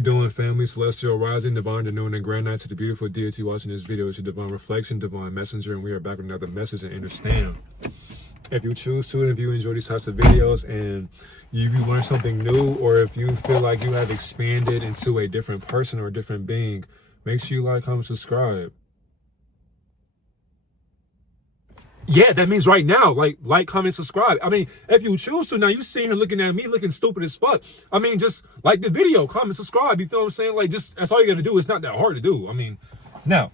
we doing, family? Celestial rising, divine denouement, and grand night to the beautiful deity watching this video. It's your divine reflection, divine messenger, and we are back with another message. And understand, if you choose to, and if you enjoy these types of videos and you learn something new, or if you feel like you have expanded into a different person or a different being, make sure you like, comment, subscribe. Yeah, that means right now, like, comment, subscribe. I mean, if you choose to, now you sitting here looking at me looking stupid as fuck. I mean, just like the video, comment, subscribe. You feel what I'm saying? Like, just, that's all you got to do. It's not that hard to do. I mean, now,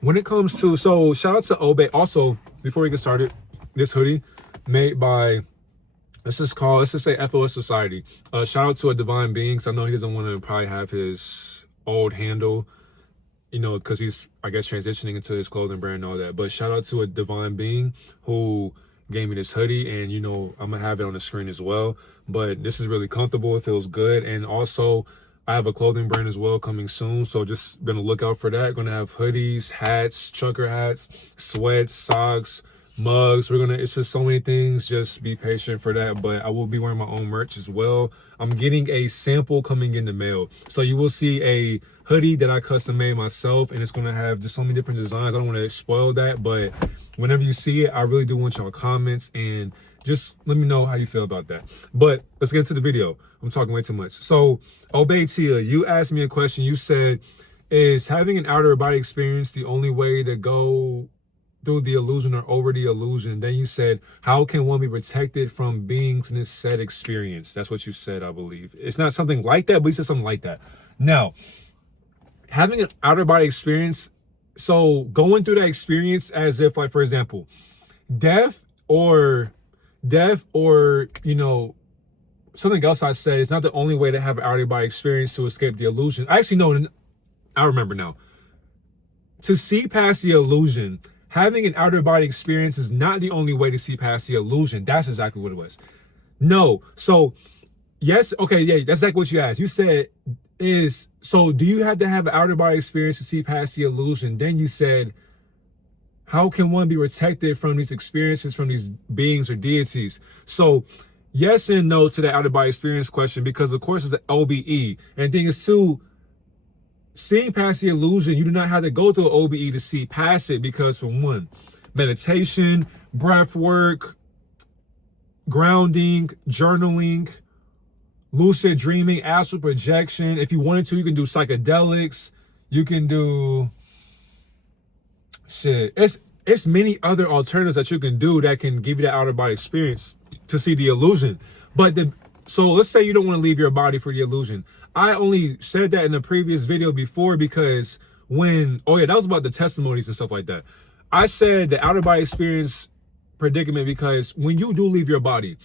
when it comes to, so shout out to Obey. Also, before we get started, this hoodie made by, let's just say FOS Society. Shout out to a divine being, because I know he doesn't want to probably have his old handle, you know, because he's, I guess, transitioning into his clothing brand and all that. But shout out to a divine being who gave me this hoodie, and, you know, I'm gonna have it on the screen as well. But this is really comfortable. It feels good. And also, I have a clothing brand as well coming soon, so just been on the lookout for that. Gonna have hoodies, hats, trucker hats, sweats, socks, mugs. It's just so many things. Just be patient for that. But I will be wearing my own merch as well. I'm getting a sample coming in the mail, so you will see a hoodie that I custom made myself, and it's gonna have just so many different designs. I don't want to spoil that, but whenever you see it, I really do want y'all comments and just let me know how you feel about that. But let's get into the video. I'm talking way too much. So, Obey Tia, you asked me a question. You said, is having an outer body experience the only way to go through the illusion or over the illusion? Then you said, how can one be protected from beings in this said experience? That's what you said, I believe. It's not something like that, but you said something like that. Now, having an outer body experience, so going through that experience as if, like, for example, death or, you know, something else I said, it's not the only way to have an outer body experience to escape the illusion. I actually know, I remember now. To see past the illusion, having an outer body experience is not the only way to see past the illusion. That's exactly what it was. No. So, yes, okay, yeah, that's exactly what you asked. You said, so do you have to have an outer body experience to see past the illusion? Then you said, how can one be protected from these experiences, from these beings or deities? So, yes and no to the outer body experience question, because of course it's an OBE. And thing is too, seeing past the illusion, you do not have to go through an OBE to see past it, because for one, meditation, breath work, grounding, journaling, lucid dreaming, astral projection. If you wanted to, you can do psychedelics. You can do shit. It's many other alternatives that you can do that can give you that outer body experience to see the illusion. But so let's say you don't want to leave your body for the illusion. I only said that in the previous video before because that was about the testimonies and stuff like that. I said the outer body experience predicament because when you do leave your body,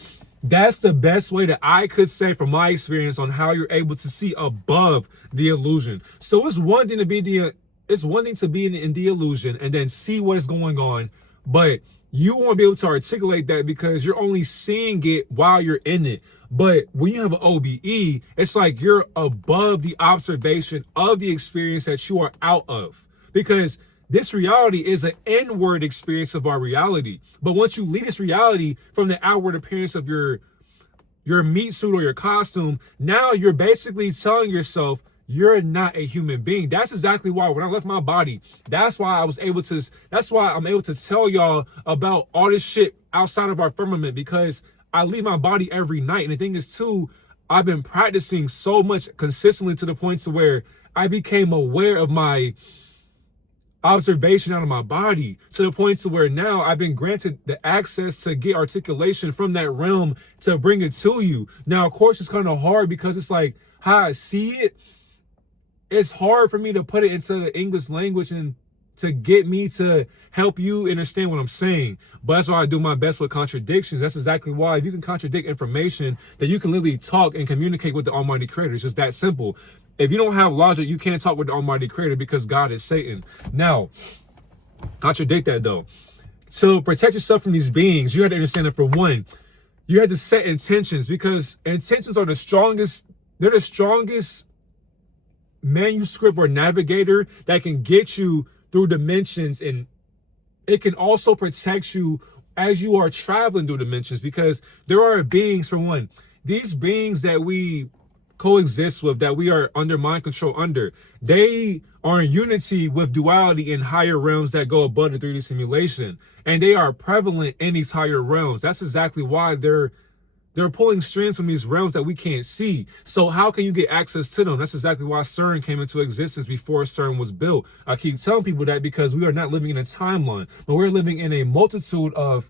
that's the best way that I could say from my experience on how you're able to see above the illusion. So it's one thing to be in the illusion and then see what is going on, but you won't be able to articulate that because you're only seeing it while you're in it. But when you have an OBE, it's like you're above the observation of the experience that you are out of, because this reality is an inward experience of our reality. But once you leave this reality from the outward appearance of your meat suit or your costume, now you're basically telling yourself you're not a human being. That's exactly why when I left my body, that's why I'm able to tell y'all about all this shit outside of our firmament, because I leave my body every night. And the thing is too, I've been practicing so much consistently to the point to where I became aware of my observation out of my body, to the point to where now I've been granted the access to get articulation from that realm to bring it to you. Now, of course, it's kind of hard because it's like how I see it. It's hard for me to put it into the English language and to get me to help you understand what I'm saying. But that's why I do my best with contradictions. That's exactly why if you can contradict information, then you can literally talk and communicate with the Almighty Creator. It's just that simple. If you don't have logic, you can't talk with the Almighty Creator because God is Satan. Now, contradict that though. To protect yourself from these beings, you have to understand that for one, you have to set intentions, because intentions are the strongest, they're the strongest manuscript or navigator that can get you through dimensions, and it can also protect you as you are traveling through dimensions, because there are beings, for one, these beings that we coexist with, that we are under mind control under, they are in unity with duality in higher realms that go above the 3D simulation, and they are prevalent in these higher realms. That's exactly why they're pulling strings from these realms that we can't see. So how can you get access to them? That's exactly why CERN came into existence before CERN was built. I keep telling people that because we are not living in a timeline, but we're living in a multitude of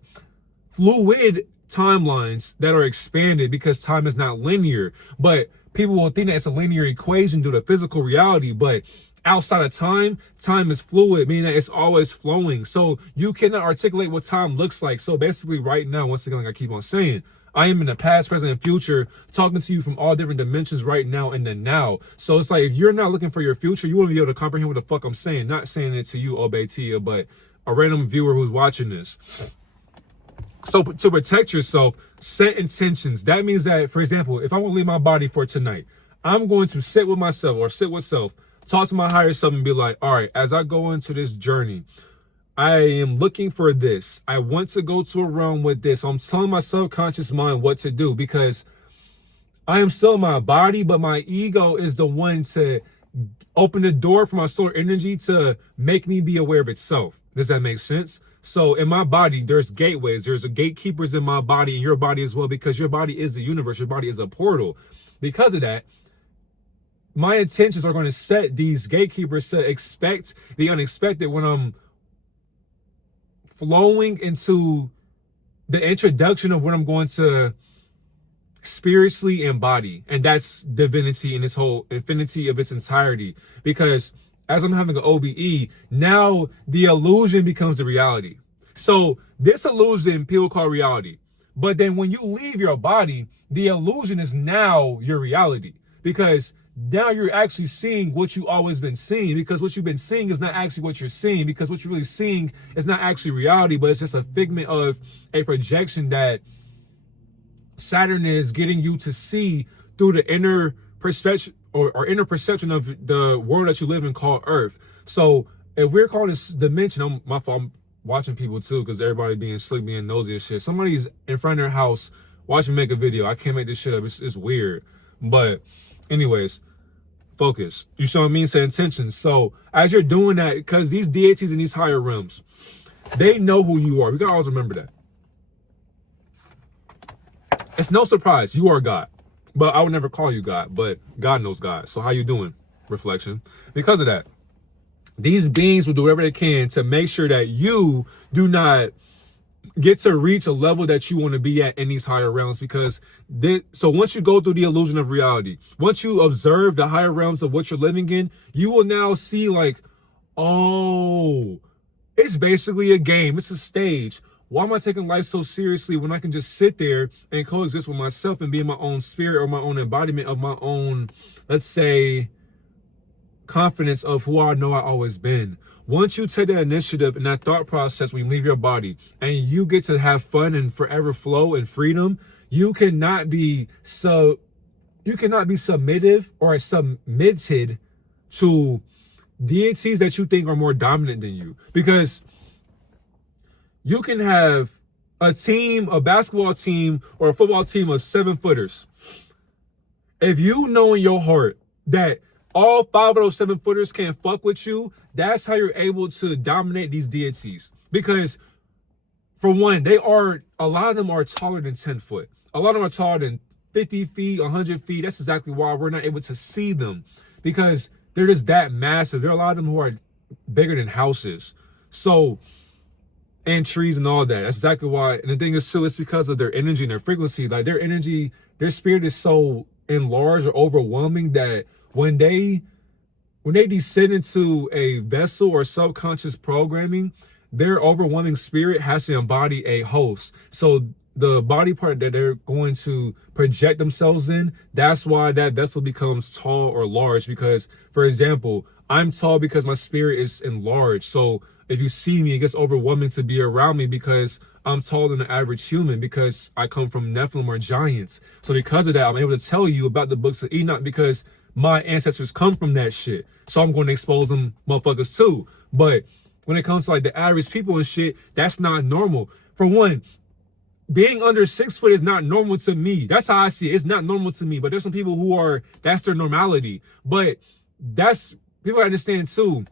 fluid timelines that are expanded, because time is not linear. But people will think that it's a linear equation due to physical reality, but outside of time, time is fluid, meaning that it's always flowing. So you cannot articulate what time looks like. So basically right now, once again, like I keep on saying, I am in the past, present, and future, talking to you from all different dimensions right now in the now. So it's like, if you're not looking for your future, you won't be able to comprehend what the fuck I'm saying. Not saying it to you, Obetia, but a random viewer who's watching this. So to protect yourself, set intentions. That means that, for example, if I want to leave my body for tonight, I'm going to sit with myself or sit with self, talk to my higher self and be like, all right, as I go into this journey, I am looking for this. I want to go to a realm with this. I'm telling my subconscious mind what to do, because I am still my body, but my ego is the one to open the door for my solar energy to make me be aware of itself. Does that make sense? So in my body, there's gateways. There's gatekeepers in my body and your body as well, because your body is the universe. Your body is a portal. Because of that, my intentions are going to set these gatekeepers to expect the unexpected when I'm flowing into the introduction of what I'm going to spiritually embody. And that's divinity in its whole infinity of its entirety. Because as I'm having an OBE, now the illusion becomes the reality. So this illusion people call reality. But then when you leave your body, the illusion is now your reality. Because now you're actually seeing what you've always been seeing, because what you've been seeing is not actually what you're seeing, because what you're really seeing is not actually reality, but it's just a figment of a projection that Saturn is getting you to see through the inner perspective or inner perception of the world that you live in called Earth. So if we're calling this dimension, my fault, I'm watching people too, because everybody being slick, being nosy and shit. Somebody's in front of their house watching me make a video. I can't make this shit up. It's weird. But anyways, focus. You see what I mean? Say intentions. So as you're doing that, because these deities in these higher realms, they know who you are. We gotta always remember that. It's no surprise you are God, but I would never call you God, but God knows God. So how you doing? Reflection. Because of that, these beings will do whatever they can to make sure that you do not get to reach a level that you want to be at in these higher realms. Because so once you go through the illusion of reality, once you observe the higher realms of what you're living in, you will now see like, oh, it's basically a game. It's a stage. Why am I taking life so seriously when I can just sit there and coexist with myself and be in my own spirit or my own embodiment of my own, let's say, confidence of who I know I've always been? Once you take that initiative and that thought process when you leave your body and you get to have fun and forever flow and freedom, you cannot be submissive or submitted to deities that you think are more dominant than you. Because you can have a team, a basketball team or a football team of 7-footers. If you know in your heart that all 5 of those 7-footers can't fuck with you, that's how you're able to dominate these deities. Because for one, a lot of them are taller than 10 foot. A lot of them are taller than 50 feet, 100 feet. That's exactly why we're not able to see them, because they're just that massive. There are a lot of them who are bigger than houses. So, and trees and all that. That's exactly why. And the thing is too, it's because of their energy and their frequency. Like their energy, their spirit is so enlarged or overwhelming that when they descend into a vessel or subconscious programming, their overwhelming spirit has to embody a host. So the body part that they're going to project themselves in, that's why that vessel becomes tall or large. Because, for example, I'm tall because my spirit is enlarged. So if you see me, it gets overwhelming to be around me because I'm taller than the average human, because I come from Nephilim or giants. So because of that, I'm able to tell you about the books of Enoch, because my ancestors come from that shit. So I'm going to expose them motherfuckers too. But when it comes to like the average people and shit, that's not normal. for one, being under 6 foot is not normal to me. That's how I see it. It's not normal to me. But there's some people who are, that's their normality. But that's, people understand too,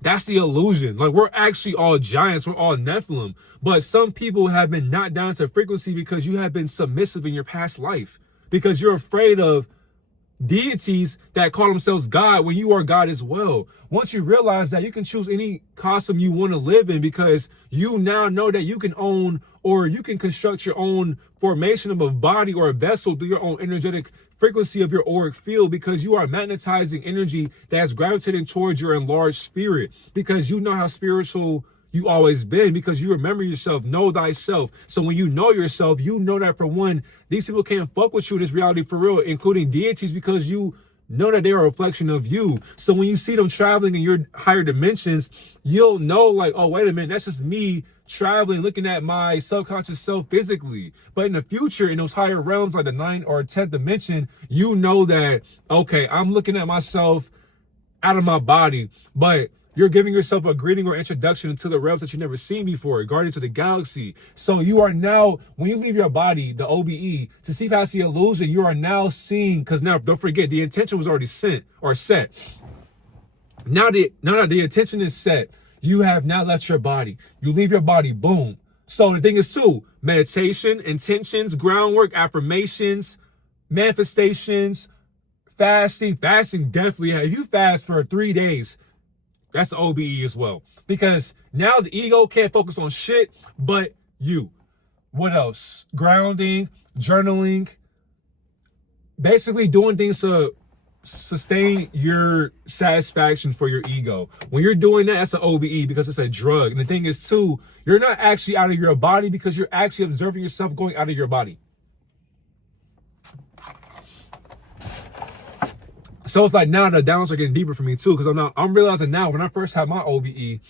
that's the illusion. Like, we're actually all giants. We're all Nephilim. But some people have been knocked down to frequency because you have been submissive in your past life. Because you're afraid of deities that call themselves God when you are God as well. Once you realize that, you can choose any costume you want to live in, because you now know that you can own, or you can construct your own formation of a body or a vessel through your own energetic frequency of your auric field, because you are magnetizing energy that's gravitating towards your enlarged spirit, because you know how spiritual you always been, because you remember yourself, know thyself. So when you know yourself, you know that, for one, these people can't fuck with you in this reality for real, including deities, because you know that they're a reflection of you. So when you see them traveling in your higher dimensions, you'll know, like, oh, wait a minute, that's just me traveling, looking at my subconscious self physically. But in the future, in those higher realms, like the 9th or 10th dimension, you know that, okay, I'm looking at myself out of my body, but you're giving yourself a greeting or introduction into the realms that you've never seen before, Guardians of the Galaxy. So you are now, when you leave your body, the OBE, to see past the illusion, you are now seeing, because now, don't forget, the intention was already set. Now that the intention is set, you have now left your body. You leave your body, boom. So the thing is too, meditation, intentions, groundwork, affirmations, manifestations, fasting definitely. If you fast for 3 days, that's the OBE as well. Because now the ego can't focus on shit but you. What else? Grounding, journaling, basically doing things to sustain your satisfaction for your ego. When you're doing that, that's an OBE, because it's a drug. And the thing is too, you're not actually out of your body, because you're actually observing yourself going out of your body. So it's like, now the downs are getting deeper for me too, because I'm realizing now, when I first had my OBE,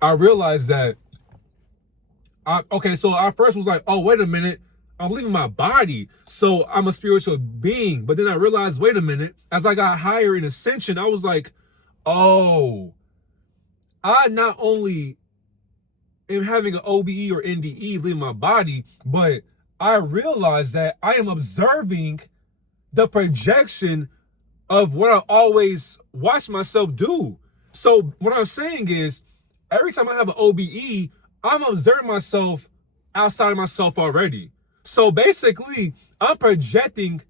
I realized that so I first was like, oh, wait a minute, I'm leaving my body, so I'm a spiritual being. But then I realized, wait a minute, as I got higher in ascension, I was like, oh, I not only am having an OBE or NDE, leaving my body, but I realized that I am observing the projection of what I always watch myself do. So what I'm saying is, every time I have an OBE, I'm observing myself outside of myself already. So basically, I'm projecting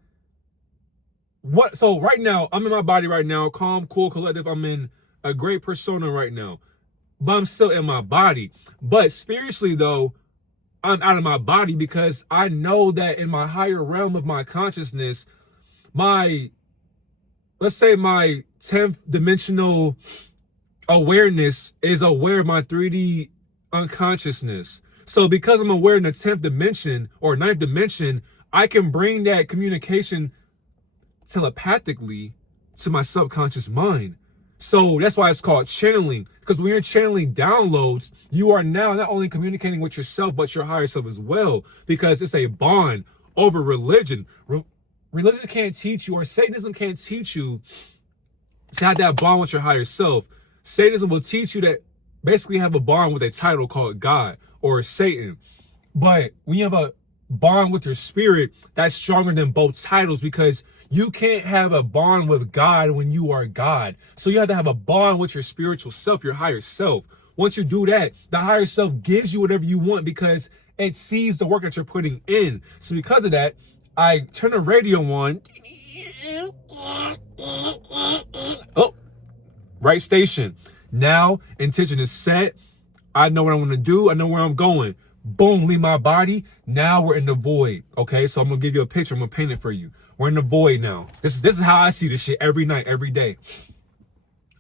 so right now, I'm in my body right now, calm, cool, collective. I'm in a great persona right now, but I'm still in my body. But spiritually though, I'm out of my body, because I know that in my higher realm of my consciousness, let's say my 10th dimensional awareness is aware of my 3D unconsciousness. So because I'm aware in the 10th dimension or 9th dimension, I can bring that communication telepathically to my subconscious mind. So that's why it's called channeling. Because when you're channeling downloads, you are now not only communicating with yourself, but your higher self as well. Because it's a bond over religion. Religion can't teach you, or Satanism can't teach you to have that bond with your higher self. Satanism will teach you that basically have a bond with a title called God or Satan. But when you have a bond with your spirit, that's stronger than both titles, because you can't have a bond with God when you are God. So you have to have a bond with your spiritual self, your higher self. Once you do that, the higher self gives you whatever you want, because it sees the work that you're putting in. So because of that, I turn the radio on. Oh, right station. Now, intention is set. I know what I want to do. I know where I'm going. Boom, leave my body. Now we're in the void. Okay, so I'm going to give you a picture. I'm going to paint it for you. We're in the void now. This is how I see this shit every night, every day.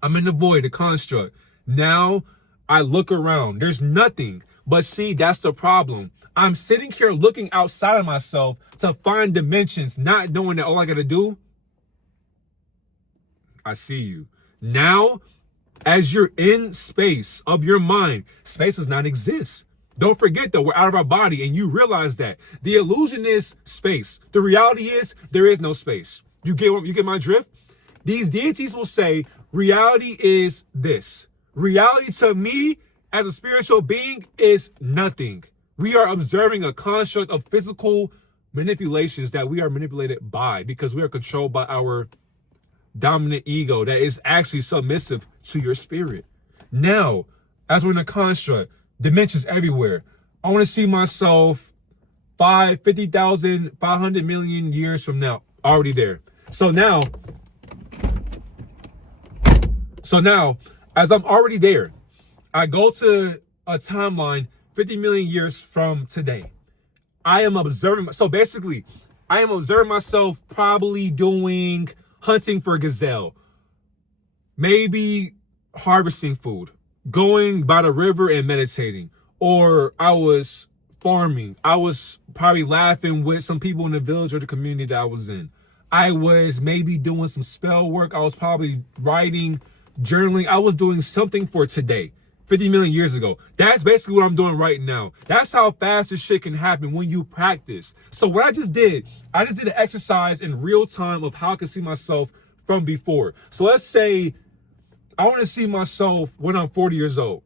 I'm in the void, the construct. Now, I look around. There's nothing. But see, that's the problem. I'm sitting here looking outside of myself to find dimensions, not knowing that all I got to do, I see you. Now, as you're in space of your mind, space does not exist. Don't forget though, we're out of our body, and you realize that. The illusion is space. The reality is there is no space. You get my drift? These deities will say reality is this. Reality to me as a spiritual being is nothing. We are observing a construct of physical manipulations that we are manipulated by because we are controlled by our dominant ego that is actually submissive to your spirit. Now, as we're in a construct, dimensions everywhere. I want to see myself 50,000, 500 million years from now, already there. So now, as I'm already there, I go to a timeline 50 million years from today. I am observing. So basically, I am observing myself probably doing hunting for gazelle, maybe harvesting food, going by the river and meditating, or I was farming. I was probably laughing with some people in the village or the community that I was in. I was maybe doing some spell work. I was probably writing, journaling. I was doing something for today, 50 million years ago. That's basically what I'm doing right now. That's how fast this shit can happen when you practice. So what I just did an exercise in real time of how I can see myself from before. So let's say I want to see myself when I'm 40 years old.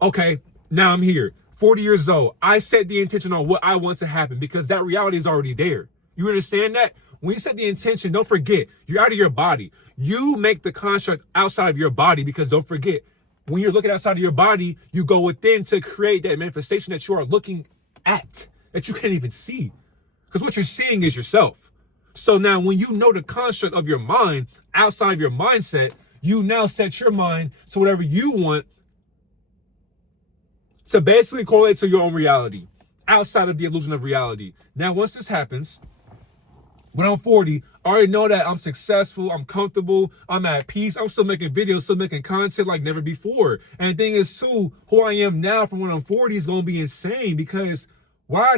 Okay, now I'm here, 40 years old. I set the intention on what I want to happen because that reality is already there. You understand that? When you set the intention, don't forget, you're out of your body. You make the construct outside of your body because don't forget, when you're looking outside of your body, you go within to create that manifestation that you are looking at, that you can't even see. Because what you're seeing is yourself. So now when you know the construct of your mind outside of your mindset, you now set your mind to whatever you want to basically correlate to your own reality outside of the illusion of reality. Now, once this happens, when I'm 40, I already know that I'm successful, I'm comfortable, I'm at peace, I'm still making videos, still making content like never before. And the thing is, too, who I am now from when I'm 40 is going to be insane because what I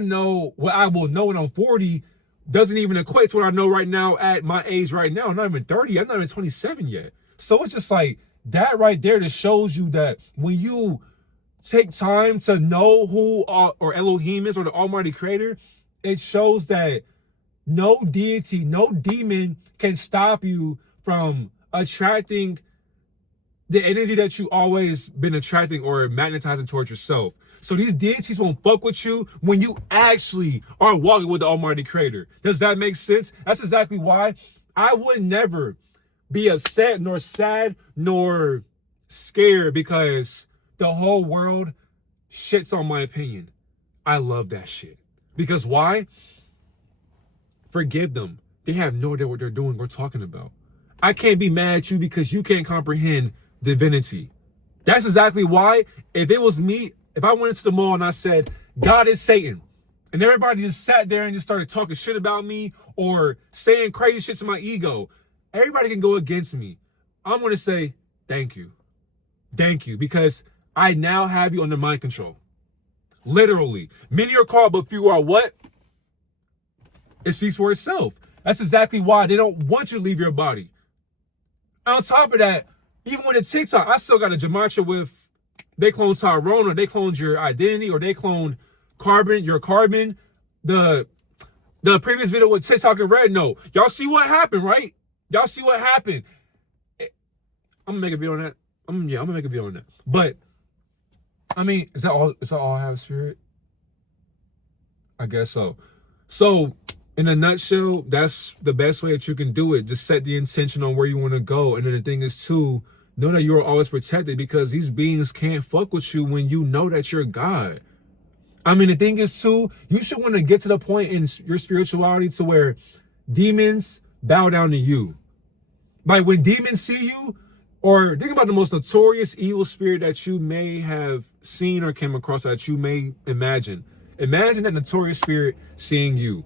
will know when I'm 40 doesn't even equate to what I know right now at my age right now. I'm not even 30, I'm not even 27 yet. So it's just like that right there that shows you that when you take time to know who or Elohim is or the Almighty Creator, it shows that no deity, no demon can stop you from attracting the energy that you always been attracting or magnetizing towards yourself. So these deities won't fuck with you when you actually are walking with the Almighty Creator. Does that make sense? That's exactly why I would never be upset nor sad nor scared because the whole world shits on my opinion. I love that shit. Because why? Forgive them. They have no idea what they're doing or talking about. I can't be mad at you because you can't comprehend divinity. That's exactly why if it was me, if I went into the mall and I said, God is Satan, and everybody just sat there and just started talking shit about me or saying crazy shit to my ego, everybody can go against me. I'm going to say, thank you. Thank you, because I now have you under mind control. Literally. Many are called, but few are what? It speaks for itself. That's exactly why they don't want you to leave your body. On top of that, even with the TikTok, I still got a gematria with, they cloned Tyrone, or they cloned your identity, or they cloned carbon, your carbon. The previous video with TikTok and Red Note. Y'all see what happened, right? Y'all see what happened. I'm gonna make a video on that. I'm gonna make a video on that. But I mean, is that all I have, spirit? I guess so. So in a nutshell, that's the best way that you can do it. Just set the intention on where you want to go. And then the thing is too, know that you're always protected because these beings can't fuck with you when you know that you're God. I mean, the thing is too, you should want to get to the point in your spirituality to where demons bow down to you. Like when demons see you, or think about the most notorious evil spirit that you may have seen or came across, or that you may imagine. Imagine that notorious spirit seeing you.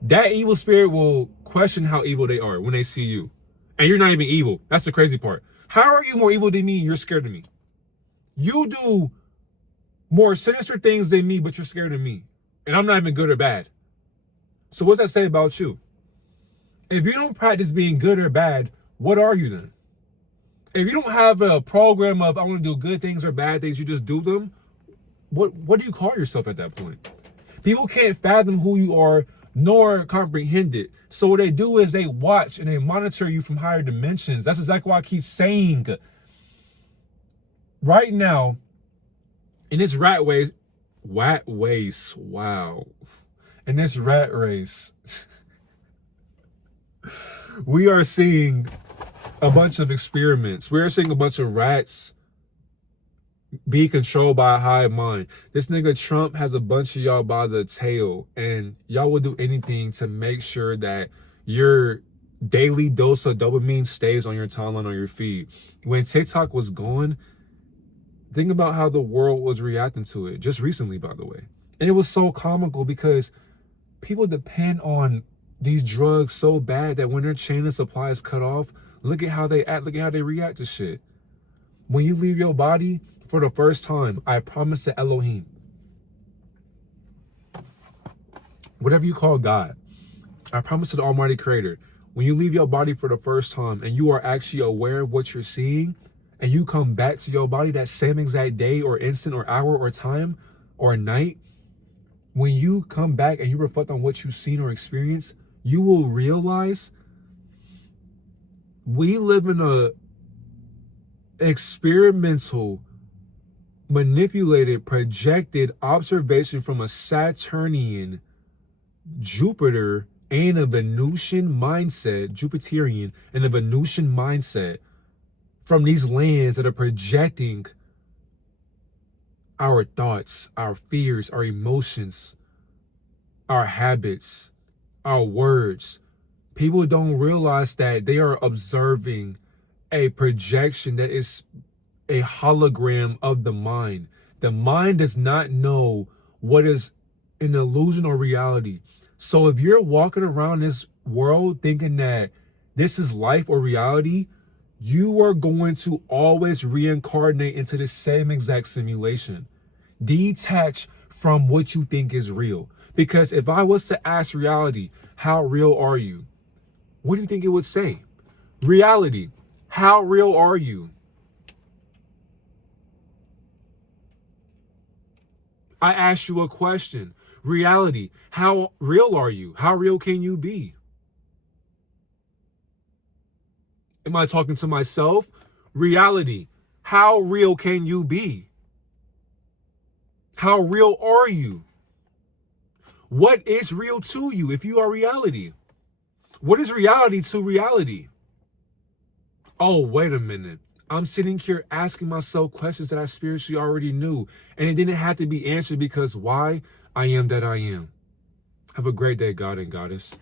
That evil spirit will question how evil they are when they see you. And you're not even evil. That's the crazy part. How are you more evil than me and you're scared of me? You do more sinister things than me, but you're scared of me. And I'm not even good or bad. So what's that say about you? If you don't practice being good or bad, what are you then? If you don't have a program of I want to do good things or bad things, you just do them, what do you call yourself at that point? People can't fathom who you are nor comprehend it. So what they do is they watch and they monitor you from higher dimensions. That's exactly why I keep saying right now, in this rat rat race. Wow. In this rat race, we are seeing a bunch of experiments. We are seeing a bunch of rats be controlled by a hive mind. This nigga Trump has a bunch of y'all by the tail, and y'all will do anything to make sure that your daily dose of dopamine stays on your timeline, on your feed. When TikTok was gone, think about how the world was reacting to it just recently, by the way. And it was so comical because people depend on these drugs so bad that when their chain of supply is cut off, look at how they act, look at how they react to shit. When you leave your body for the first time, I promise to Elohim, whatever you call God, I promise to the Almighty Creator, when you leave your body for the first time and you are actually aware of what you're seeing, and you come back to your body that same exact day or instant or hour or time or night, when you come back and you reflect on what you've seen or experienced, you will realize we live in a experimental, manipulated, projected observation from a Saturnian, Jupiter, and a Venusian mindset, Jupiterian, and a Venusian mindset from these lands that are projecting our thoughts, our fears, our emotions, our habits, our words. People don't realize that they are observing a projection that is a hologram of the mind. The mind does not know what is an illusion or reality. So if you're walking around this world thinking that this is life or reality, you are going to always reincarnate into the same exact simulation. Detach from what you think is real. Because if I was to ask reality, how real are you? What do you think it would say? Reality, how real are you? I asked you a question. Reality, how real are you? How real can you be? Am I talking to myself? Reality, how real can you be? How real are you? What is real to you if you are reality? What is reality to reality? Oh, wait a minute. I'm sitting here asking myself questions that I spiritually already knew. And it didn't have to be answered because why? I am that I am. Have a great day, God and Goddess.